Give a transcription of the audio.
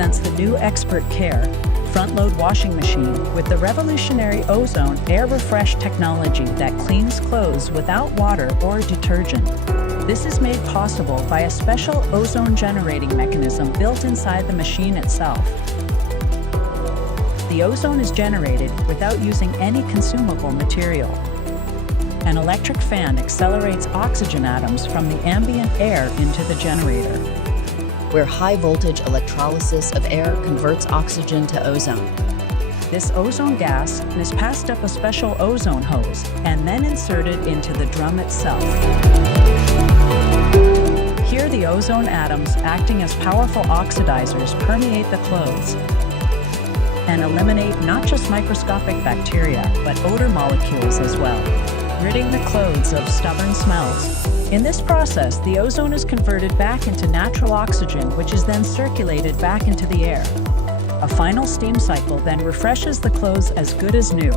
presents the new Expert Care front-load washing machine with the revolutionary Ozone Air Refresh technology that cleans clothes without water or detergent. This is made possible by a special ozone generating mechanism built inside the machine itself. The ozone is generated without using any consumable material. An electric fan accelerates oxygen atoms from the ambient air into the generator, where high-voltage electrolysis of air converts oxygen to ozone. This ozone gas is passed up a special ozone hose and then inserted into the drum itself. Here, the ozone atoms, acting as powerful oxidizers, permeate the clothes and eliminate not just microscopic bacteria, but odor molecules as well, ridding the clothes of stubborn smells. In this process, the ozone is converted back into natural oxygen, which is then circulated back into the air. A final steam cycle then refreshes the clothes as good as new.